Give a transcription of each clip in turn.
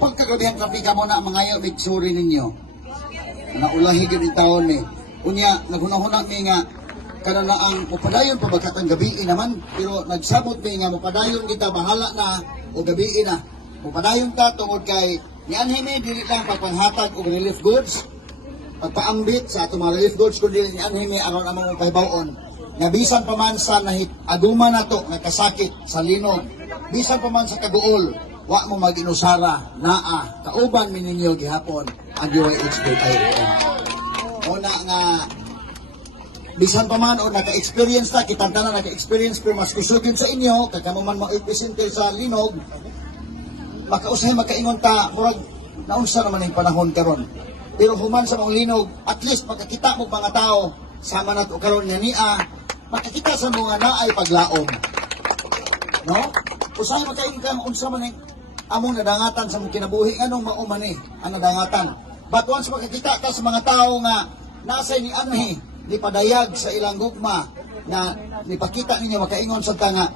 pagkagabihan trapika mo na mangayo migsuri ninyo. Naulahi gyud yung taon ni. Unya naghunahuna mi nga kana na ang mupadayon pabagkatang gabi naman, pero nagsabot mi nga mupadayon kita bahala na o gabi na. Mupadayon ta tungod kay ni anhime dili lang pagpanghatag og relief goods, pagpaambit sa atong mga relief goods kundi ni anhime aron among pahibaw-on. Nga bisan pa man sa aguma na to nga kasakit sa linog, bisan pa man sa kaguol, wa mo mag-inusara naa kauban mi ninyo gihapon ang UIHK tayo. Una nga bisan pa man o naka-experience ta, kitang tanan naka-experience pero mas kusugin sa inyo, kagamo man ma-presente sa linog, makausahay makaingon ta, murag naunsa naman yung panahon karon. Pero human sa mga linog, at least makakita mo mga tao, sama na to karon nga niya, makakita sa mga naay paglaom. No? Usahay makaingon ka, unsa man yung among nadangatan sa mga kinabuhi, anong mauman ang nadangatan. But once makakita ka sa mga tao nga, nasa ni anhi, ni padayag sa ilang gugma na nipakita ninyo makaingon sa tanga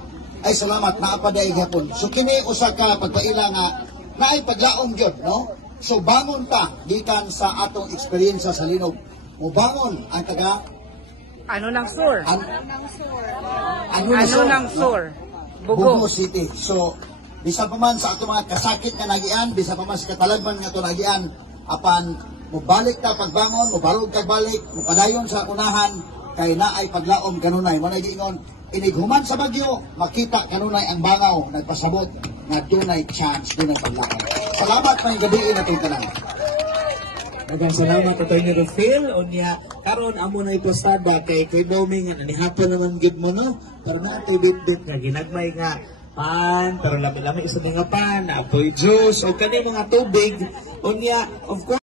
ay salamat naapadayag hapon. So kini usa ka pagpaila nga naay paglaom gyud, no? So bangon ta gikan sa atong eksperyensya sa linog. Mo bangon ang taga ano nang sur? Ano nang sur? Bugo City. So bisan pa man sa atong mga kasakit nga nagian, bisan pa man sa katalagman nga ato nagian, apan mubalik ta pagbangon, mubarog kag balik, mupadayon sa unahan, kay naay paglaom kanunay. Mo giingon, inighuman sa bagyo, makita kanunay ang bangaw, nagpasabot nga dunay chance, dunay paglaom. Salamat pa yung gabiin natin tanan. Magang salamat ito ni Rafael. Unya, karon amo na ipostada kay Kuy Bauming nga nanihapon naman gid mo no. Pero na ito bit-bit nga ginagmay nga pan, pero lami-lami isa nga pan, apoy juice, o kani mga tubig. Unya, of course,